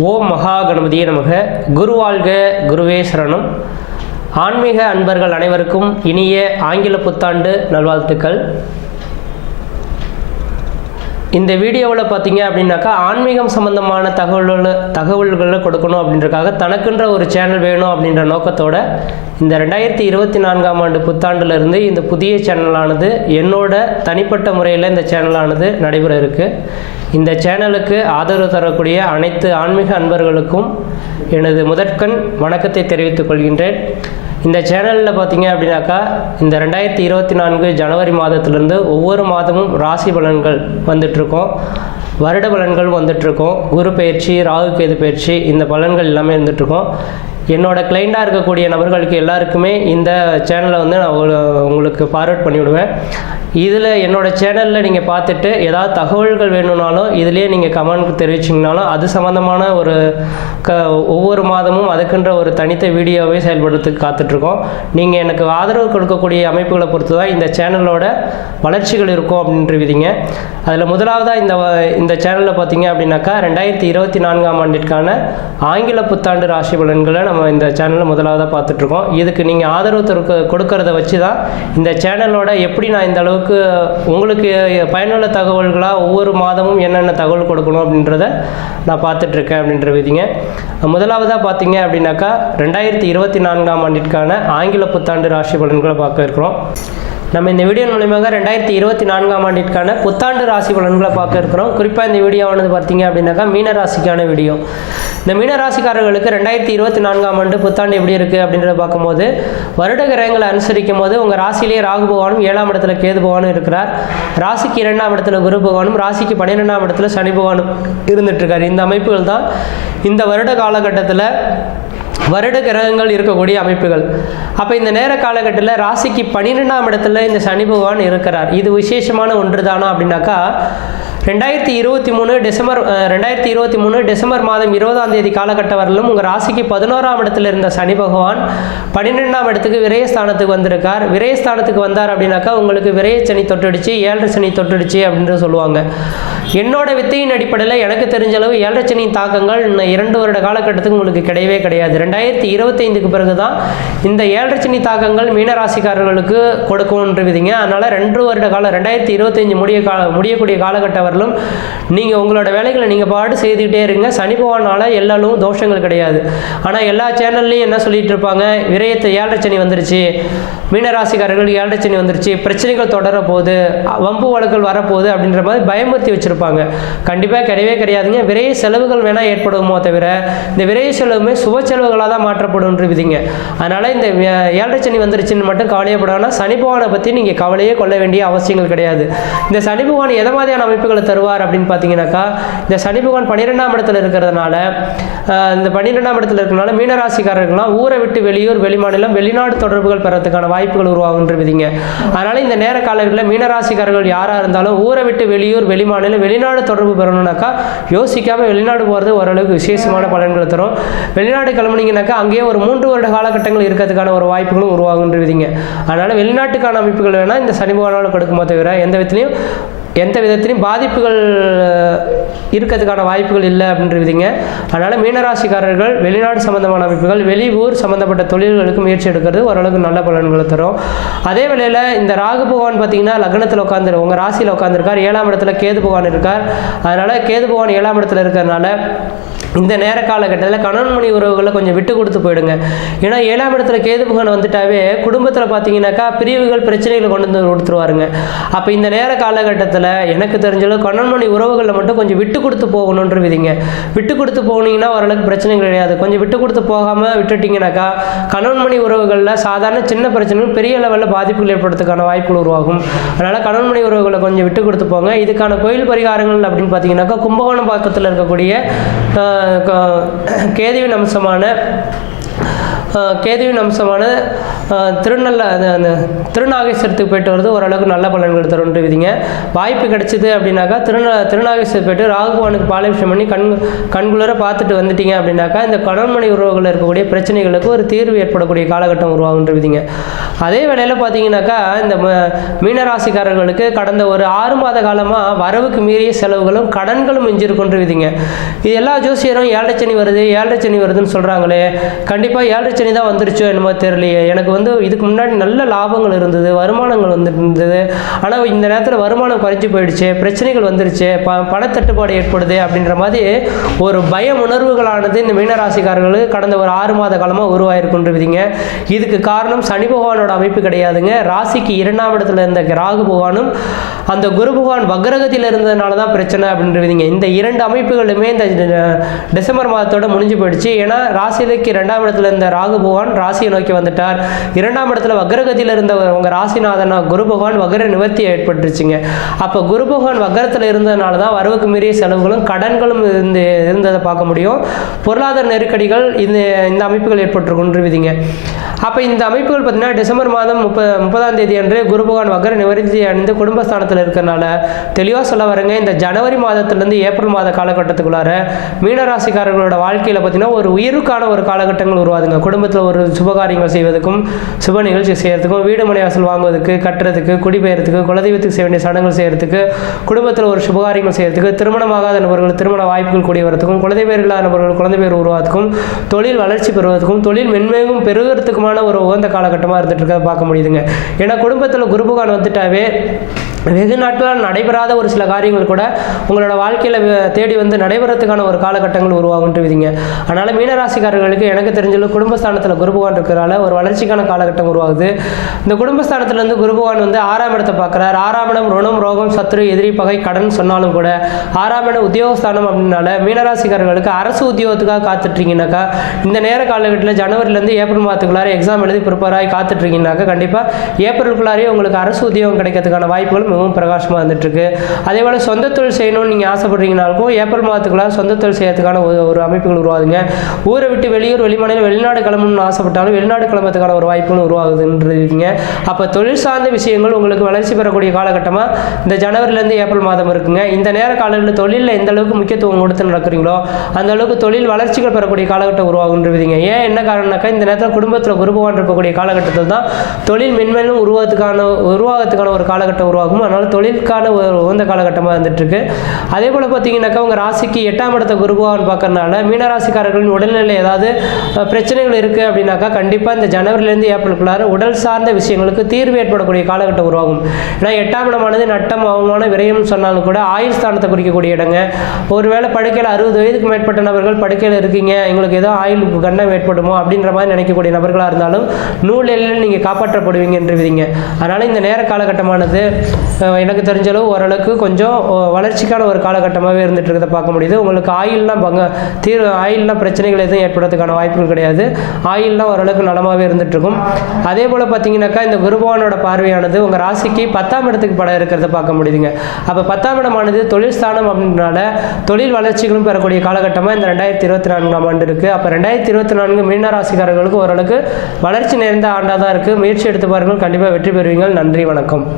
ஓம் மகா கணபதியே நமக. குருவாழ்க, குருவே சரணம். ஆன்மீக அன்பர்கள் அனைவருக்கும் இனிய ஆங்கில புத்தாண்டு நல்வாழ்த்துக்கள். இந்த வீடியோவில் பார்த்தீங்க அப்படின்னாக்கா ஆன்மீகம் சம்பந்தமான தகவல்களை கொடுக்கணும் அப்படின்றக்காக தனக்குன்ற ஒரு சேனல் வேணும் அப்படின்ற நோக்கத்தோட இந்த 2024ஆம் ஆண்டு புத்தாண்டுலேருந்து இந்த புதிய சேனலானது என்னோட தனிப்பட்ட முறையில் இந்த சேனலானது நடைபெற இருக்குது. இந்த சேனலுக்கு ஆதரவு தரக்கூடிய அனைத்து ஆன்மீக அன்பர்களுக்கும் எனது முதற்கண் வணக்கத்தை தெரிவித்துக் கொள்கின்றேன். இந்த சேனலில் பார்த்தீங்க அப்படின்னாக்கா இந்த 2024 ஜனவரி மாதத்திலிருந்து ஒவ்வொரு மாதமும் ராசி பலன்கள் வந்துட்ருக்கோம், வருட பலன்கள் வந்துட்ருக்கோம், குரு பயிற்சி, ராகு கேது பயிற்சி, இந்த பலன்கள் எல்லாமே இருந்துகிட்ருக்கோம். என்னோடய கிளைண்டாக இருக்கக்கூடிய நபர்களுக்கு எல்லாருக்குமே இந்த சேனலை வந்து நான் உங்களுக்கு ஃபார்வர்ட் பண்ணிவிடுவேன். இதில் என்னோடய சேனலில் நீங்கள் பார்த்துட்டு ஏதாவது தகவல்கள் வேணும்னாலும் இதிலே நீங்கள் கமெண்ட் தெரிவிச்சிங்கனாலும் அது சம்மந்தமான ஒரு ஒவ்வொரு மாதமும் அதுக்குன்ற ஒரு தனித்த வீடியோவை செயல்படுறதுக்கு காத்துட்ருக்கோம். நீங்கள் எனக்கு ஆதரவு கொடுக்கக்கூடிய அமைப்புகளை பொறுத்து தான் இந்த சேனலோட வளர்ச்சிகள் இருக்கும் அப்படின்ற விதிங்க. அதில் முதலாவதாக இந்த சேனலில் பார்த்தீங்க அப்படின்னாக்கா 2024ஆம் ஆண்டிற்கான ஆங்கில புத்தாண்டு ராசி பலன்களை நம்ம இந்த சேனலில் முதலாவதாக பார்த்துட்ருக்கோம். இதுக்கு நீங்கள் ஆதரவு கொடுக்கறத வச்சு தான் இந்த சேனலோட எப்படி நான் இந்த அளவுக்கு உங்களுக்கு பயனுள்ள தகவல்களாக ஒவ்வொரு மாதமும் என்னென்ன தகவல் கொடுக்கணும் அப்படின்றத நான் பார்த்துட்ருக்கேன் அப்படின்ற விதிங்க. முதலாவதாக பார்த்தீங்க அப்படின்னாக்கா 2024ஆம் ஆண்டிற்கான ஆங்கில புத்தாண்டு ராசி பலன்களை பார்க்க இருக்கிறோம். நம்ம இந்த வீடியோ மூலமாக 2024ஆம் ஆண்டிற்கான புத்தாண்டு ராசி பலன்களை பார்க்க இருக்கிறோம். குறிப்பாக இந்த வீடியோவானது பார்த்தீங்க அப்படின்னாக்கா மீன ராசிக்கான வீடியோ. இந்த மீன ராசிக்காரர்களுக்கு 2024ஆம் ஆண்டு புத்தாண்டு எப்படி இருக்குது அப்படின்றத பார்க்கும்போது வருட கிரகங்களை அனுசரிக்கும் போது உங்கள் ராசியிலேயே ராகு பகவானும் 7ஆம் இடத்துல கேது பகவானும் இருக்கிறார். ராசிக்கு 2ஆம் இடத்துல குரு பகவானும் ராசிக்கு 12ஆம் இடத்துல சனி பகவானும் இருந்துகிட்ருக்கார். இந்த அமைப்புகள் தான் இந்த வருட காலகட்டத்தில் வருட கிரகங்கள் இருக்கக்கூடிய அமைப்புகள். அப்போ இந்த நேர காலகட்டத்தில் ராசிக்கு 12ஆம் இடத்துல இந்த சனி பகவான் இருக்கிறார். இது விசேஷமான ஒன்று தானா அப்படின்னாக்கா 2023 டிசம்பர் மாதம் 20ஆம் தேதி காலகட்டம் வரலும் உங்கள் ராசிக்கு 11ஆம் இடத்துல இருந்த சனி பகவான் 12ஆம் இடத்துக்கு விரயஸ்தானத்துக்கு வந்திருக்கார். விரயஸ்தானத்துக்கு வந்தார் அப்படின்னாக்கா உங்களுக்கு விரய சனி தொட்டுடுச்சு, 7 சனி தொட்டுடுச்சு அப்படின்னு சொல்லுவாங்க. என்னோட வித்தையின் அடிப்படையில் எனக்கு தெரிஞ்ச அளவு 7 சனியின் தாக்கங்கள் இன்னும் 2 வருட காலகட்டத்துக்கு உங்களுக்கு கிடையவே கிடையாது. 2025க்கு பிறகு தான் இந்த 7 சனி தாக்கங்கள் மீனராசிக்காரர்களுக்கு கொடுக்கும்ன்ற விதிங்க. அதனால் 2 வருட காலம் 2025 முடியக்கூடிய காலகட்டம் வரலும் நீங்கள் உங்களோட வேலைகளை நீங்கள் பாடு செய்துக்கிட்டே இருங்க. சனி பகவானால எல்லாரும் தோஷங்கள் கிடையாது. ஆனால் எல்லா சேனல்லையும் என்ன சொல்லிட்டு இருப்பாங்க, விரயத்தை 7 சனி வந்துருச்சு, மீனராசிக்காரர்கள் 7 சனி வந்துருச்சு, பிரச்சனைகள் தொடர போகுது, வம்பு வழக்குகள் வரப்போகுது அப்படின்ற மாதிரி பயமுறுத்தி வச்சிருப்பாங்க. கண்டிப்பாக கிடையவே கிடையாதுங்க. விரைய செலவுகள் வேணால் ஏற்படுமோ தவிர இந்த விரைய செலவுமே சுப செலவுகளாக தான் மாற்றப்படும் விதிங்க. அதனால் இந்த 7 சனி வந்துருச்சுன்னு மட்டும் கவலையப்படாமல் சனி பகவானை பற்றி நீங்கள் கவலையே கொள்ள வேண்டிய அவசியங்கள் கிடையாது. இந்த சனி பகவான் எதை மாதிரியான அமைப்புகளை தருவார் அப்படின்னு பார்த்தீங்கன்னாக்கா இந்த சனி பகவான் 12ஆம் இடத்துல இருக்கிறதுனால இந்த 12ஆம் இடத்துல இருக்கிறதுனால மீனராசிக்காரர்கள்லாம் ஊரை விட்டு வெளியூர், வெளிமாநிலம், வெளிநாடு தொடர்புகள் பெறத்துக்கான வாய்ப்புகள் உருவாகுன்ற விதிங்க. அதனால் இந்த நேர காலங்களில் மீனராசிக்காரர்கள் யாராக இருந்தாலும் ஊரை விட்டு வெளியூர், வெளிமாநிலம், வெளிநாடு தொடர்பு பெறணும்னாக்கா யோசிக்காமல் வெளிநாடு போகிறது ஓரளவுக்கு விசேஷமான பலன்களை தரும். வெளிநாடு கிளம்புனீங்கன்னாக்கா அங்கேயே ஒரு 3 வருட காலகட்டங்கள் இருக்கிறதுக்கான ஒரு வாய்ப்புகளும் உருவாகுன்ற விதிங்க. அதனால் வெளிநாட்டுக்கான அமைப்புகள் வேணால் இந்த சனி பகவானால் கொடுக்குமோ தவிர எந்த விதத்திலையும் பாதிப்புகள் இருக்கிறதுக்கான வாய்ப்புகள் இல்லை அப்படின்ற விதிங்க. அதனால் மீனராசிக்காரர்கள் வெளிநாடு சம்பந்தமான அமைப்புகள், வெளியூர் சம்மந்தப்பட்ட தொழில்களுக்கு முயற்சி எடுக்கிறது ஓரளவுக்கு நல்ல பலன்களை தரும். அதே வேளையில் இந்த ராகு பகவான் பார்த்தீங்கன்னா லக்னத்தில் உங்கள் ராசியில் உட்காந்துருக்கார், 7ஆம் இடத்துல கேது பகவான் இருக்கார். அதனால் கேது பகவான் 7ஆம் இடத்துல இருக்கிறதுனால இந்த நேர காலகட்டத்தில் கணவன் மனைவி உறவுகளை கொஞ்சம் விட்டு கொடுத்து போயிடுங்க. ஏன்னா 7ஆம் இடத்துல கேது பகவான் வந்துட்டாவே குடும்பத்தில் பார்த்தீங்கன்னாக்கா பிரிவுகள், பிரச்சனைகளை கொண்டு வந்து கொடுத்துருவாருங்க. அப்போ இந்த நேர காலகட்டத்தில் எனக்கு தெரிஞ்சளவு கணவன் மனைவி உறவுகளில் மட்டும் கொஞ்சம் விட்டு கொடுத்து போகணுன்ற விதிங்க. விட்டு கொடுத்து போனீங்கன்னா ஓரளவுக்கு பிரச்சனைகள் கிடையாது. கொஞ்சம் விட்டு கொடுத்து போகாமல் விட்டுட்டிங்கனாக்கா கணவன் மனைவி உறவுகளில் சாதாரண சின்ன பிரச்சனைகள் பெரிய லெவலில் பாதிப்புகள் ஏற்படுறதுக்கான வாய்ப்புகள் உருவாகும். அதனால் கணவன் மனைவி உறவுகளை கொஞ்சம் விட்டு கொடுத்து போங்க. இதுக்கான கோயில் பரிகாரங்கள் அப்படின்னு பார்த்தீங்கன்னாக்கா கும்பகோணம் பக்கத்தில் இருக்கக்கூடிய கேதுவின் அம்சமான கேதுவின் அம்சமான திருநாகேஸ்வரத்துக்கு போயிட்டு வருது ஓரளவுக்கு நல்ல பலன்கள் தருன்றவிதிங்க. வாய்ப்பு கிடைச்சிது அப்படின்னாக்கா திருநாகேஸ்வரர் போயிட்டு ராகுவானுக்கு பாலாபிஷேகம் பண்ணி கண்குளர பார்த்துட்டு வந்துட்டீங்க அப்படின்னாக்கா இந்த கணவன்மணி உறவுகளில் இருக்கக்கூடிய பிரச்சனைகளுக்கு ஒரு தீர்வு ஏற்படக்கூடிய காலகட்டம் உருவாகுன்றவிதிங்க. அதே வேளையில் பார்த்தீங்கன்னாக்கா இந்த மீனராசிக்காரர்களுக்கு கடந்த ஒரு 6 மாத காலமாக வரவுக்கு மீறிய செலவுகளும் கடன்களும் மிஞ்சிருக்குன்றவிதிங்க. இது எல்லா ஜோசியரும் 7 சனி வருதுன்னு சொல்கிறாங்களே, கண்டிப்பாக 7 சனி தான் வந்துருச்சோ என்னமோ தெரியலையே. எனக்கு இதுக்கு முன்னாடி நல்ல லாபங்கள் இருந்தது, வருமானங்கள் இருந்தது. ஆனால் இந்த நேரத்தில் வருமானம் குறைஞ்சி போயிடுச்சு, பிரச்சனைகள் வந்துருச்சு, பணத்தட்டுப்பாடு ஏற்படுது அப்படின்ற மாதிரி ஒரு பய உணர்வுகளானது இந்த மீனராசிக்காரர்களுக்கு கடந்த ஒரு 6 மாத காலமாக உருவாயிருக்குன்றவிதிங்க. இதுக்கு காரணம் சனி பகவானோட அமைப்பு கிடையாதுங்க. ராசிக்கு 2ஆம் இடத்துல இருந்த ராகு பகவானும் அந்த குரு பகவான் வக்ரகத்தில் இருந்ததுனால தான் பிரச்சனை அப்படின்றவிதிங்க. இந்த 2 அமைப்புகளுமே இந்த டிசம்பர் மாதத்தோட முடிஞ்சு போயிடுச்சு. ஏன்னா ராசிக்கு 2ஆம் இடத்துல இருந்த ராகு பகவான் ராசியை நோக்கி வந்துட்டார். 2ஆம் இடத்துல வக்ரகத்தில் இருந்த உங்க ராசிநாதனா குரு பகவான் வக்ர நிவர்த்தி ஏற்பட்டுருச்சுங்க. அப்போ குரு பகவான் வக்ரத்தில் இருந்ததுனால தான் வரவுக்கு மீறிய செலவுகளும் கடன்களும் இருந்ததை பார்க்க முடியும். பொருளாதார நெருக்கடிகள் இந்த அமைப்புகள் ஏற்பட்டிருக்குன்றவிதிங்க. அப்போ இந்த அமைப்புகள் பார்த்தீங்கன்னா டிசம்பர் மாதம் 30ஆம் தேதி அன்று குரு பகவான் வக்ர நிவர்த்தி அடைந்து குடும்பஸ்தானத்தில் இருக்கிறனால தெளிவாக சொல்ல வரங்க, இந்த ஜனவரி மாதத்திலிருந்து ஏப்ரல் மாத காலகட்டத்துக்குள்ளார மீனராசிக்காரர்களோட வாழ்க்கையில் பார்த்தீங்கன்னா ஒரு உயிருக்கான ஒரு காலகட்டங்கள் உருவாதுங்க. குடும்பத்தில் ஒரு சுபகாரியங்கள் செய்வதற்கும் சுப நிகழ்ச்சி செய்யறதுக்கும் வீடு மனை வாசல் வாங்குவதற்கு கட்டுறதுக்கு குடிபெயர்த்துக்கு குலதெய்வத்துக்கு செய்ய வேண்டிய சடங்குகள் செய்யறதுக்கு குடும்பத்தில் ஒரு சுபகாரியங்கள் செய்யறதுக்கு திருமணமாகாத நபர்கள் திருமண வாய்ப்புகள் கூடி வரதுக்கும் குழந்தை பேர் இல்லாத நபர்கள் குழந்தை பேர் உருவாதுக்கும் தொழில் வளர்ச்சி பெறுவதற்கும் தொழில் மென்மேலும் பெருகிறதுக்குமான ஒரு உகந்த காலகட்டமாக இருந்துட்டு இருக்கிறத பார்க்க முடியுதுங்க. ஏன்னா குடும்பத்தில் குரு பகவான் வந்துட்டாவே வெகு நாட்களால் நடைபெறாத ஒரு சில காரியங்கள் கூட உங்களோட வாழ்க்கையில் தேடி நடைபெறத்துக்கான ஒரு காலகட்டங்கள் உருவாகுன்றவிதிங்க. அதனால் மீனராசிக்காரர்களுக்கு எனக்கு தெரிஞ்சது குடும்பஸ்தானத்தில் குரு பகவான் இருக்கிறனால ஒரு வளர்ச்சிக்கான காலகட்டம் உருவாகுது. இந்த குடும்பஸ்தானத்திலேருந்து குரு பகவான் 6ஆம் இடத்தை பார்க்குறாரு. 6ஆம் இடம் ருணம் ரோகம் சத்ரு எதிரி பகை கடன் சொன்னாலும் கூட 6ஆம் இடம் உத்தியோகஸ்தானம் அப்படின்னால மீனராசிக்காரர்களுக்கு அரசு உத்தியோகத்துக்காக காத்துட்ருக்கீங்கன்னாக்கா இந்த நேர காலகட்டத்தில் ஜனவரிலேருந்து ஏப்ரல் மாதத்துக்குள்ளார எக்ஸாம் எழுதி ப்ரிப்பேர் ஆகி காத்துட்ருக்கீங்கன்னாக்கா கண்டிப்பாக ஏப்ரலுக்குள்ளாரே உங்களுக்கு அரசு உத்தியோகம் கிடைக்கிறதுக்கான வாய்ப்புகள் மிகவும் பிரகாசமாக வந்துட்டுருக்கு. அதே போல் சொந்த தொழில் செய்யணும்னு நீங்கள் ஆசைப்படுறீங்கனாலும் ஏப்ரல் மாதத்துக்குள்ளார சொந்த தொழில் செய்யறதுக்கான ஒரு அமைப்புகள் உருவாதுங்க. ஊரை விட்டு வெளியூர் வெளிமாநிலம் வெளிநாடு கிளம்பணும்னு ஆசைப்பட்டாலும் வெளிநாடு கிளம்புறதுக்கான ஒரு வாய்ப்புகள் உருவாகுதுன்றீங்க. அப்போ தொழில் சார்ந்த விஷயங்கள் உங்களுக்கு வளர்ச்சி பெறக்கூடிய காலகட்டமாக இந்த ஜனவரிலேருந்து ஏப்ரல் மாதம் இருக்குங்க. இந்த நேர காலங்களில் தொழிலில் எந்த அளவுக்கு முக்கியத்துவம் கொடுத்து நடக்கிறீங்களோ அந்த அளவுக்கு தொழில் வளர்ச்சிகள் பெறக்கூடிய காலகட்டம் உருவாகுன்றீங்க. ஏன் என்ன காரணம்னாக்கா இந்த நேரத்தில் குடும்பத்தில் குரு பகவான் இருக்கக்கூடிய காலகட்டத்தில் தான் தொழில் மென்மேலும் உருவாகத்துக்கான ஒரு காலகட்டம் உருவாகும். அதனால தொழிலுக்கான ஒரு உகந்த காலகட்டமாக இருந்துட்டு இருக்கு. அதே போல் பார்த்தீங்கன்னாக்கா உங்கள் ராசிக்கு 8ஆம் இடத்தை குரு பகவான் பார்க்கறதுனால மீனராசிக்காரர்களின் உடல்நிலை ஏதாவது பிரச்சனைகள் இருக்குது அப்படின்னாக்கா கண்டிப்பாக இந்த ஜனவரிலேருந்து ஏப்ரலுக்குள்ளார உடல் சார்ந்த விஷயங்களுக்கு தீர்வு ஏற்படக்கூடிய காலகட்டம் உருவாகும். ஏன்னா 8ஆம் இடமானது நட்டம் அவமான விரயம் சொன்னாலும் கூட ஆயுள் ஸ்தானத்தை குறிக்கக்கூடிய இடங்க. ஒருவேளை படுக்கையில் 60 வயதுக்கு மேற்பட்ட நபர்கள் படுக்கையில் இருக்கீங்க, எங்களுக்கு ஏதோ ஆயுள் கண்டம் ஏற்படுமோ அப்படின்ற மாதிரி நினைக்கக்கூடிய நபர்களாக இருந்தாலும் நூலில் நீங்கள் காப்பாற்றப்படுவீங்க என்று விதிங்க. அதனால் இந்த நேர காலகட்டமானது எனக்கு தெரிஞ்சளவு ஓரளவுக்கு கொஞ்சம் வளர்ச்சிக்கான ஒரு காலகட்டமாகவே இருந்துட்டு இருக்கிறத பார்க்க முடியுது. உங்களுக்கு ஆயில்லாம் பிரச்சனைகள் எதுவும் ஏற்படுறதுக்கான வாய்ப்புகள் கிடையாது. ஆயில்லாம் ஓரளவுக்கு நலமாகவே இருந்துட்டு இருக்கும். அதே போல் பார்த்தீங்கன்னாக்கா இந்த குரு பகவானோட பார்வையானது உங்கள் ராசிக்கு 10ஆம் இடத்துக்கு படம் இருக்கிறத பார்க்க முடியுதுங்க. அப்போ 10ஆம் இடமானது தொழில் ஸ்தானம் அப்படின்றனால தொழில் வளர்ச்சிகளும் பெறக்கூடிய காலகட்டமாக இந்த 2024ஆம் ஆண்டு இருக்குது. அப்போ 2024 மீனராசிக்காரர்களுக்கு ஓரளவுக்கு வளர்ச்சி நிறைந்த ஆண்டாக தான் இருக்குது. முயற்சி எடுத்து பாருங்கள், கண்டிப்பாக வெற்றி பெறுவீங்கள். நன்றி, வணக்கம்.